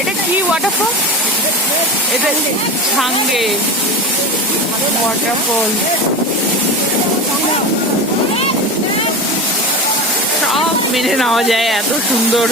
এটা কি ওয়াটারফল? এটা ছাঙ্গে ওয়াটারফল। সব মেনে নেওয়া যায়, এত সুন্দর।